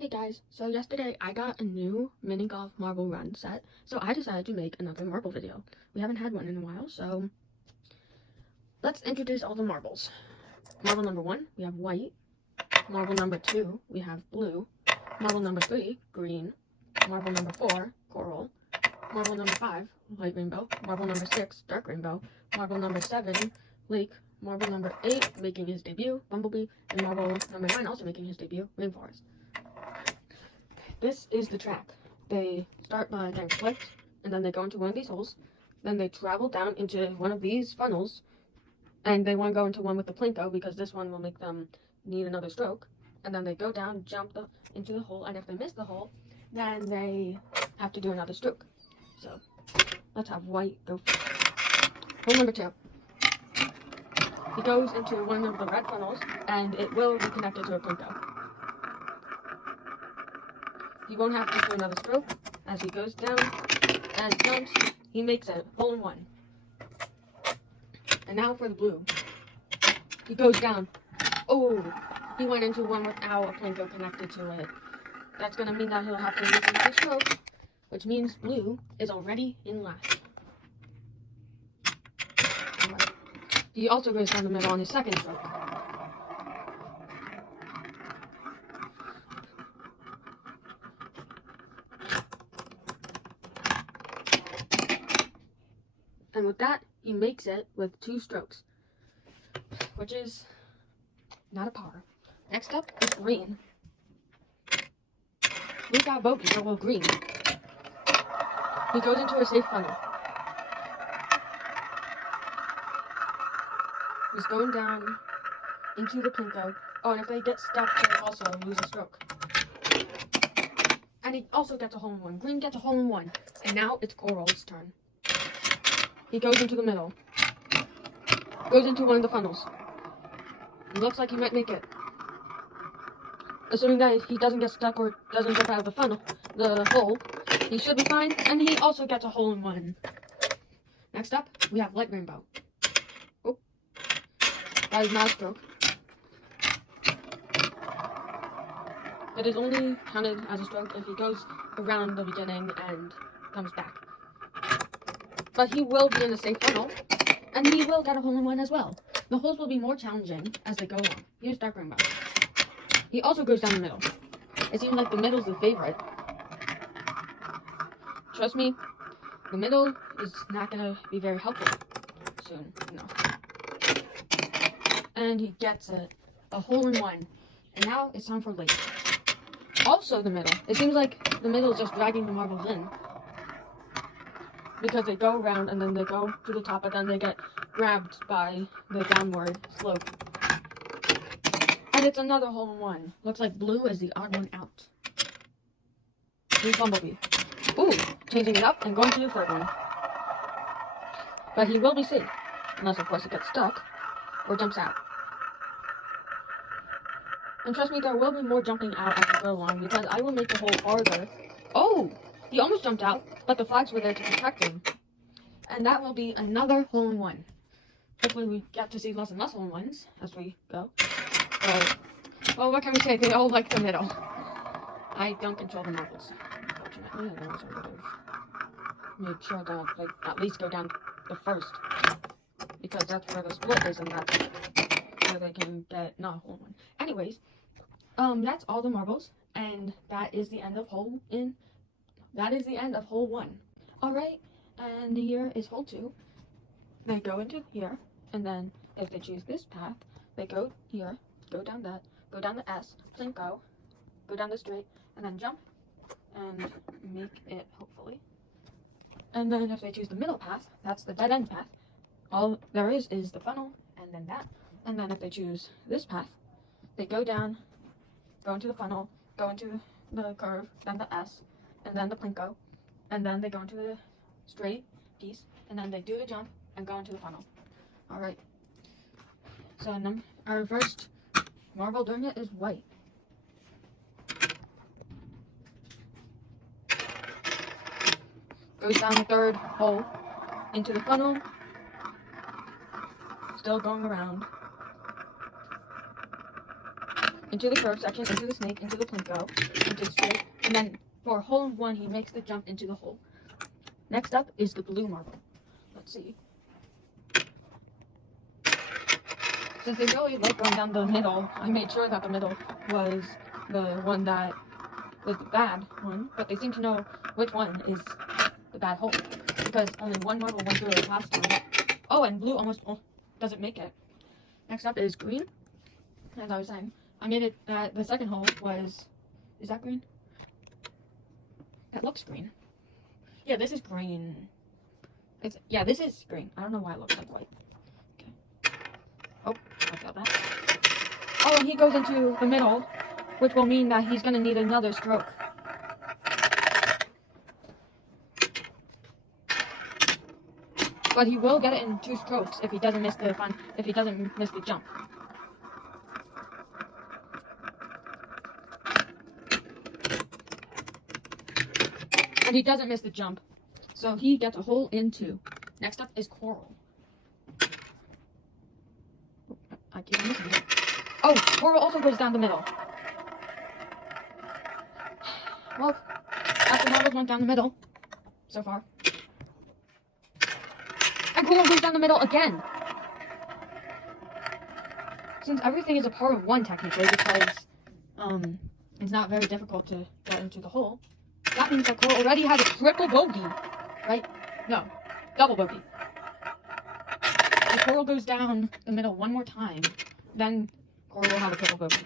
Hey guys, so yesterday I got a new mini golf marble run set, so I decided to make another marble video. We haven't had one in a while, so let's introduce all the marbles. Marble number 1, we have white. Marble number 2, we have blue. Marble number 3, green. Marble number 4, coral. Marble number 5, light rainbow. Marble number 6, dark rainbow. Marble number 7, lake. Marble number 8, making his debut, bumblebee. And marble number 9, also making his debut, rainforest. This is the track. They start by getting flipped, and then they go into one of these holes. Then they travel down into one of these funnels, and they want to go into one with the plinko because this one will make them need another stroke. And then they go down, jump into the hole, and if they miss the hole, then they have to do another stroke. So let's have white go first. Hole number 2. He goes into one of the red funnels, and it will be connected to a plinko. He won't have to do another stroke. As he goes down and jumps, he makes it hole in one. And now for the blue. He goes down. Oh, he went into one without a plinko connected to it. That's going to mean that he'll have to make another stroke, which means blue is already in last. Right. He also goes down the middle on his second stroke. And with that, he makes it with 2 strokes, which is not a par. Next up is green. We got bogey, well, green. He goes into a safe funnel. He's going down into the plinko. Oh, and if they get stuck, they also lose a stroke. And he also gets a hole in one. Green gets a hole in one. And now it's coral's turn. He goes into the middle. Goes into one of the funnels. It looks like he might make it. Assuming that he doesn't get stuck or doesn't jump out of the hole, he should be fine. And he also gets a hole in one. Next up, we have light rainbow. Oh, that is not a stroke. It is only counted as a stroke if he goes around the beginning and comes back. But he will be in a safe funnel, and he will get a hole in one as well. The holes will be more challenging as they go along. Here's dark rainbow. He also goes down the middle. It seems like the middle's the favorite. Trust me, the middle is not going to be very helpful soon. No. And he gets a hole in one. And now it's time for lake. Also the middle. It seems like the middle is just dragging the marbles in. Because they go around and then they go to the top, but then they get grabbed by the downward slope. And it's another hole in one. Looks like blue is the odd one out. Blue bumblebee. Ooh, changing it up and going to the third one. But he will be safe. Unless, of course, he gets stuck or jumps out. And trust me, there will be more jumping out as we go along because I will make the hole farther. Oh! He almost jumped out, but the flags were there to protect him. And that will be another hole in one. Hopefully we get to see less and less hole in ones as we go. But, well, what can we say? They all like the middle. I don't control the marbles, unfortunately. Otherwise I would have made sure to at least go down the first. Because that's where the split is, and that's where they can get not a hole in one. Anyways, that's all the marbles. And that is the end of hole 1. Alright, and here is hole 2. They go into here, and then if they choose this path, they go here, go down that, go down the S, plinko, go down the straight, and then jump, and make it, hopefully. And then if they choose the middle path, that's the dead end path. All there is the funnel, and then that. And then if they choose this path, they go down, go into the funnel, go into the curve, then the S, and then the plinko, and then they go into the straight piece, and then they do the jump and go into the funnel. Alright. So our first marble doing it is white. Goes down the third hole into the funnel. Still going around. into the curve section, into the snake, into the plinko, into the straight, and then for hole in one, he makes the jump into the hole. Next up is the blue marble. Let's see. Since they really like going down the middle, I made sure that the middle was the one that was the bad one, but they seem to know which one is the bad hole, because only one marble went through it last time. Oh, and blue almost doesn't make it. Next up is green. As I was saying, I made it that the second hole was, is that green? That looks green. Yeah, this is green. Yeah, this is green. I don't know why it looks like white. Okay. Oh, I failed that. Oh, and he goes into the middle, which will mean that he's gonna need another stroke. But he will get it in 2 strokes if he doesn't miss the jump. And he doesn't miss the jump, so he gets a hole in 2. Next up is coral. I keep missing it. Oh, coral also goes down the middle. Well, after marbles went down the middle so far. And coral goes down the middle again. Since everything is a part of 1 technically, because it's not very difficult to get into the hole, that means that coral already has a triple bogey, right? No, double bogey. If coral goes down the middle 1 more time, then coral will have a triple bogey.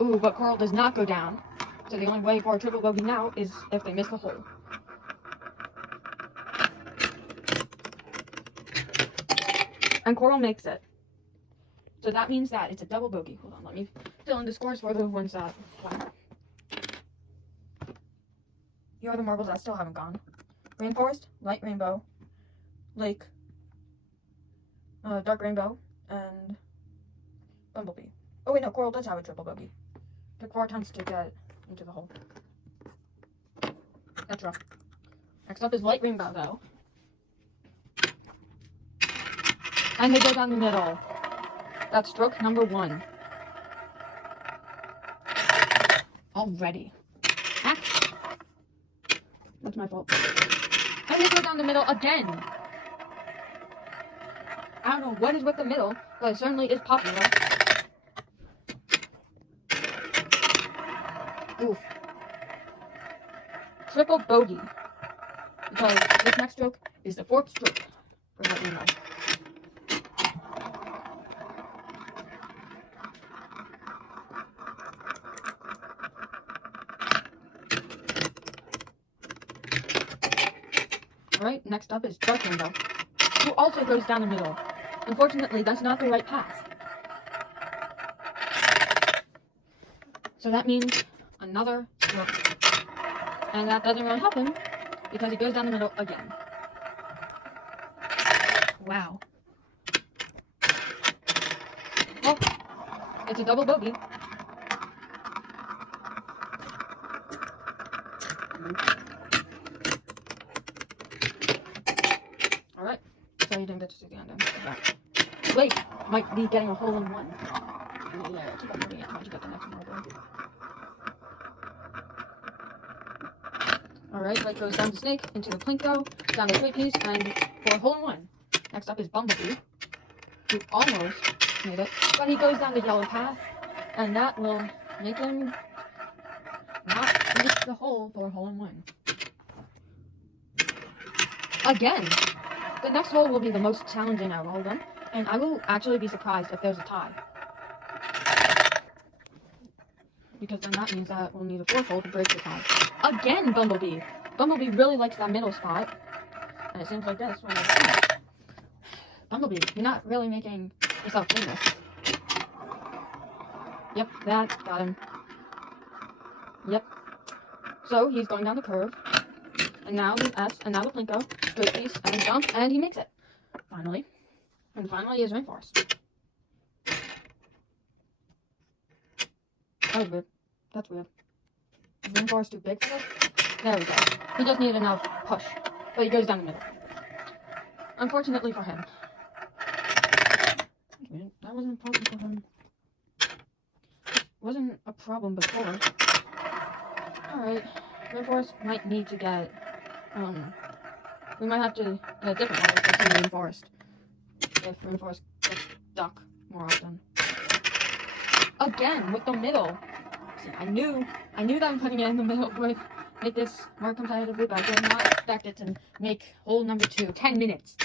Ooh, but coral does not go down, so the only way for a triple bogey now is if they miss the hole. And coral makes it. So that means that it's a double bogey. Hold on, let me fill in the scores for the ones that won. Here are the marbles that still haven't gone. Rainforest, light rainbow, lake, dark rainbow, and bumblebee. Oh wait, no, coral does have a triple bogey. Took 4 attempts to get into the hole. That's rough. Next up is light rainbow, though. And they go down the middle. That's stroke number 1. Already. Ah. That's my fault. And they go down the middle again. I don't know what is with the middle, but it certainly is popular. Oof. Triple bogey. Because this next stroke is the 4th stroke for light rainbow. Alright, next up is dark rainbow, who also goes down the middle. Unfortunately, that's not the right path. So that means another stroke. And that doesn't really help him, because he goes down the middle again. Wow. Well, it's a double bogey. Alright, so you didn't get to see the ending of that. Wait, might be getting a hole in 1. Yeah, keep on moving it, trying to get the next marble. Alright, light goes down the snake, into the plinko, down the 3 piece, and for a hole in 1. Next up is Bumblebee, who almost made it, but he goes down the yellow path, and that will make him not reach the hole for a hole in 1. Again! The next hole will be the most challenging out of all of them, and I will actually be surprised if there's a tie. Because then that means that we'll need a 4th hole to break the tie. Again, Bumblebee! Bumblebee really likes that middle spot, and it seems like this when I Bumblebee, you're not really making yourself famous. Yep, that got him. Yep. So he's going down the curve, and now the S, and now the plinko, straight piece, and jump, and he makes it. Finally. And finally is Rainforest. That was weird. That's weird. Is Rainforest too big for this? There we go. He just needed enough push, but he goes down the middle. Unfortunately for him. That wasn't important for him. wasn't a problem before. Alright, Rainforest might need to get, we might have to get a different one for Team Rainforest. If Rainforest gets stuck more often. Again, with the middle. See, I knew that I'm putting it in the middle would make this more competitively, but I did not expect it to make hole number 2 10 minutes.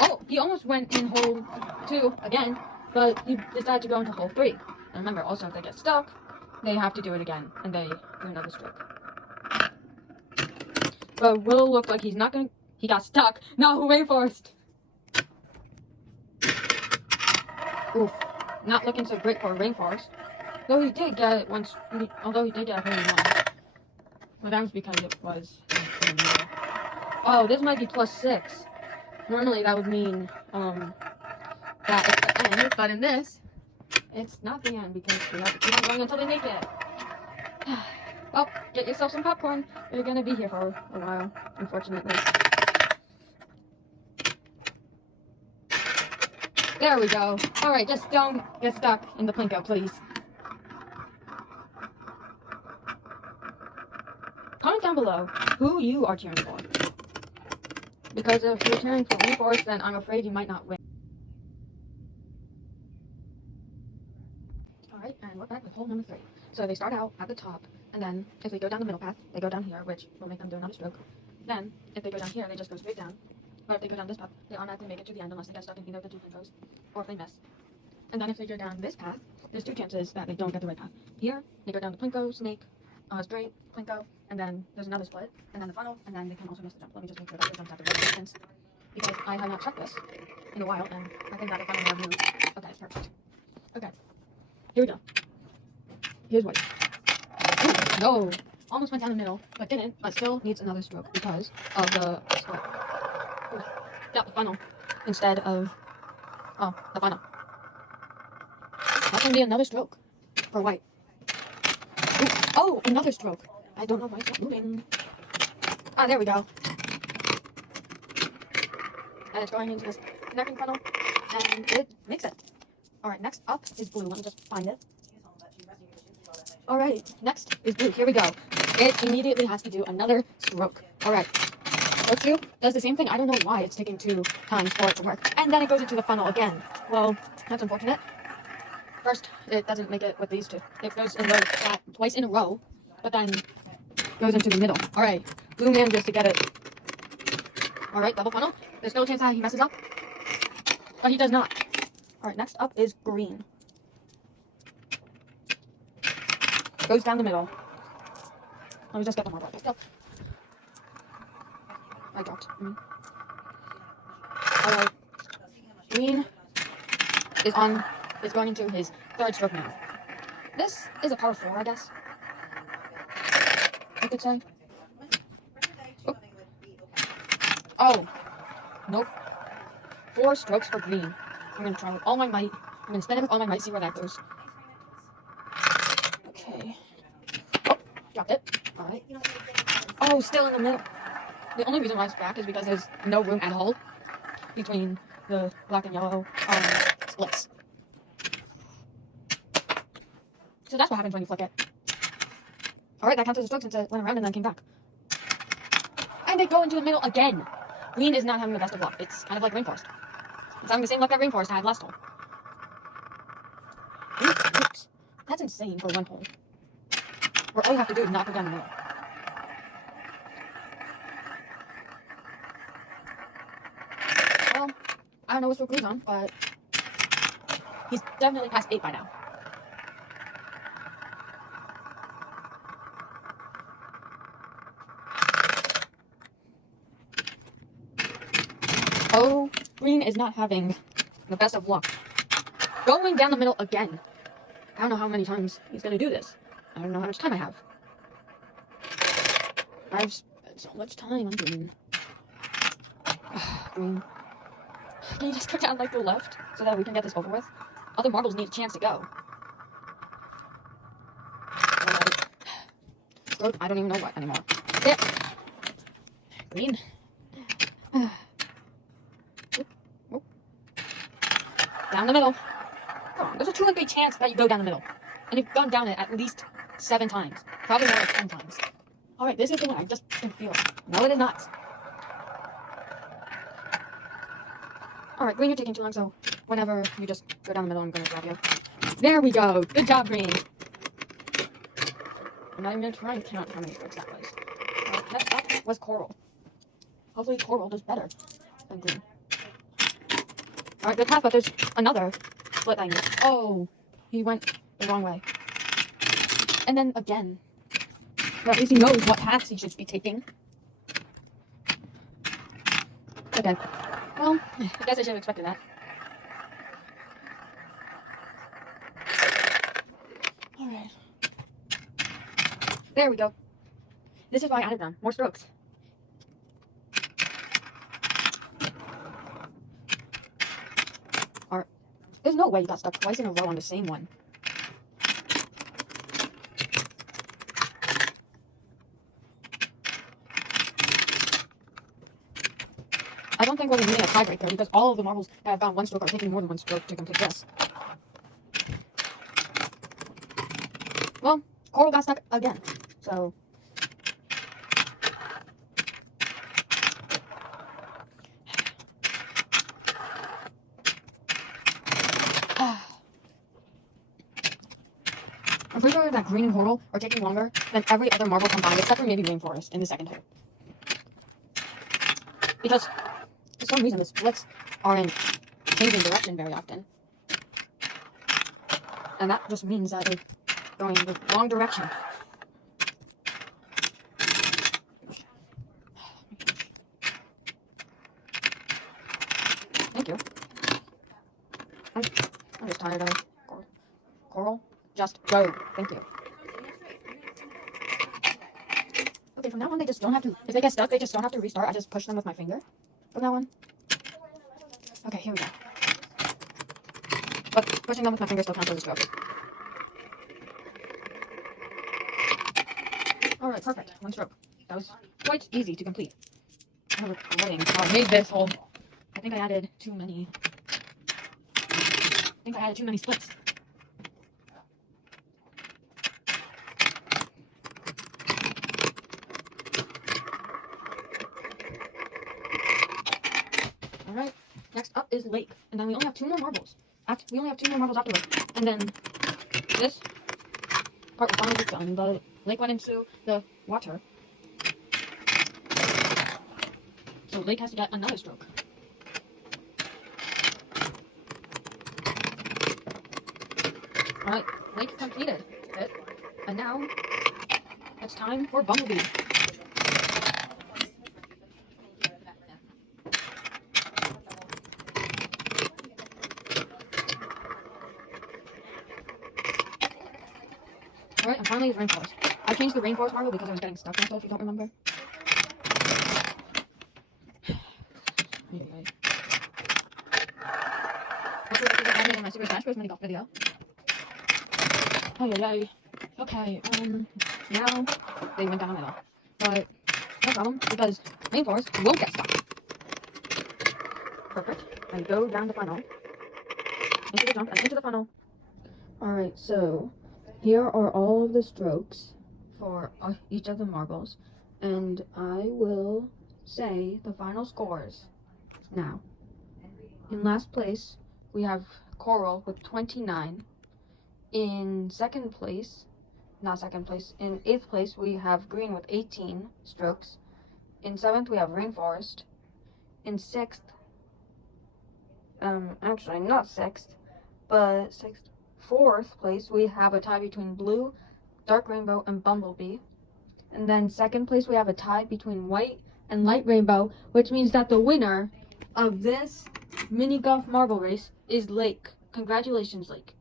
Oh, he almost went in hole 2 again, but he decided to go into hole 3. And remember, also, if they get stuck, they have to do it again, and they do another stroke. But Will looks like he's not gonna. He got stuck. No, Rainforest! Oof. Not looking so great for Rainforest. Though he did get it once. Although he did get a hole in one. But that was because it was. Oh, this might be +6. Normally that would mean that it's the end, but in this, it's not the end because we have to keep on going until they make it. Well, get yourself some popcorn. You're gonna be here for a while, unfortunately. There we go. Alright, just don't get stuck in the Plinko, please. Comment down below who you are cheering for. Because if you're cheering for Rainforest, then I'm afraid you might not win. Alright, and we're back with hole number 3. So they start out at the top, and then if they go down the middle path, they go down here, which will make them do another stroke. Then, if they go down here, they just go straight down. Or if they go down this path, they automatically make it to the end unless they get stuck in either of the 2 Plinkos, or if they miss. And then if they go down this path, there's 2 chances that they don't get the right path. Here, they go down the Plinko, snake, straight, Plinko, and then there's another split, and then the funnel, and then they can also miss the jump. Let me just make sure that the jumps at the right distance, because I have not checked this in a while, and I think that the funnel have moved. Okay, perfect. Okay, here we go. Here's what. Ooh, no! Almost went down the middle, but didn't, but still needs another stroke because of the split. Ooh, got the funnel instead of, the funnel. That's gonna be another stroke for white. Ooh, oh, another stroke. I don't know why it's not moving. Ah, there we go. And it's going into this connecting funnel, and it makes it. Alright, next up is blue. Let me just find it. Alright, next is blue. Here we go. It immediately has to do another stroke. Alright. Stroke 2 does the same thing. I don't know why it's taking 2 times for it to work. And then it goes into the funnel again. Well, that's unfortunate. First, it doesn't make it with these 2. It goes in the flat twice in a row, but then goes into the middle. Alright, blue manages to get it. Alright, double funnel. There's no chance that he messes up, but he does not. Alright, next up is green. Goes down the middle. Let me just get the marble. I dropped. Alright. Green is going into his 3rd stroke now. This is a par 4, I guess. I could say. Oh. Nope. 4 strokes for green. I'm gonna try with all my might. I'm gonna spin it with all my might, see where that goes. Okay. Oh, dropped it. Alright. Oh, still in the middle. The only reason why it's back is because there's no room at all between the black and yellow splits. So that's what happens when you flick it. Alright, that counts as a stroke since it went around and then came back. And they go into the middle again. Green is not having the best of luck. It's kind of like Rainforest. It's having the same luck that Rainforest had last hole. Oops. That's insane for 1 hole. Where all you have to do is not go down the middle. Well, I don't know what stroke Green's on, but he's definitely past 8 by now. Oh, green is not having the best of luck. Going down the middle again. I don't know how many times he's going to do this. I don't know how much time I have. I've spent so much time on green. Green. Can you just go down like the left so that we can get this over with? Other marbles need a chance to go. Stroke, I don't even know what anymore. There. Green. Down the middle. Come on, there's a 2 in 3 chance that you go down the middle. And you've gone down it at least 7 times. Probably more like 10 times. Alright, this is the one I just can feel. No, it is not. Alright, Green, you're taking too long, so whenever you just go down the middle, I'm going to grab you. There we go. Good job, Green. I'm not even going to try and count how many strokes that was. Next up was Coral. Hopefully Coral does better than Green. Alright, good pass, but there's another split I need. Oh, he went the wrong way. And then again. But at least he knows what paths he should be taking. Okay. Well, I guess I should have expected that. Alright. There we go. This is why I added them. More strokes. Alright. There's no way you got stuck twice in a row on the same one. I don't think we're needing a tiebreaker because all of the marbles that have gotten 1 stroke are taking more than 1 stroke to complete this. Well, Coral got stuck again, so... I'm pretty sure that Green and Coral are taking longer than every other marble combined, except for maybe Rainforest in the second hole. Because, for some reason, the splits aren't changing direction very often. And that just means that they're going the wrong direction. Thank you. I'm just tired of Coral. Just go. Thank you. Okay, from now on, they just don't have to... If they get stuck, they just don't have to restart. I just push them with my finger. From now on. Okay, here we go. But pushing them with my finger still counts as a stroke. Alright, perfect. 1 stroke. That was quite easy to complete. I'm regretting how I made this hole. I think I added too many... splits. Alright, next up is Lake. And then we only have 2 more marbles. We only have 2 more marbles afterwards. And then this part will finally be done. The Lake went into the water. So Lake has to get another stroke. Alright, Lake completed it. And now it's time for Bumblebee. Alright, and finally is Rainforest. I changed the Rainforest marble because I was getting stuck on it, if you don't remember. Anyway. Also, this is what I did in my Super Smash Bros. Mini Golf video. Okay, now they went down the middle. But, no problem, because Rainforest won't get stuck. Perfect. And go down the funnel. Into the jump and into the funnel. Alright, so... here are all of the strokes for each of the marbles, and I will say the final scores now. In last place, we have Coral with 29. In in 8th place, we have Green with 18 strokes. In 7th, we have Rainforest. In 6th, actually not 6th, but 6th, 4th place, we have a tie between Blue, Dark Rainbow, and Bumblebee. And then 2nd place, we have a tie between White and Light Rainbow, which means that the winner of this mini golf marble race is Lake. Congratulations, Lake.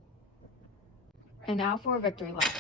And now for a victory lap.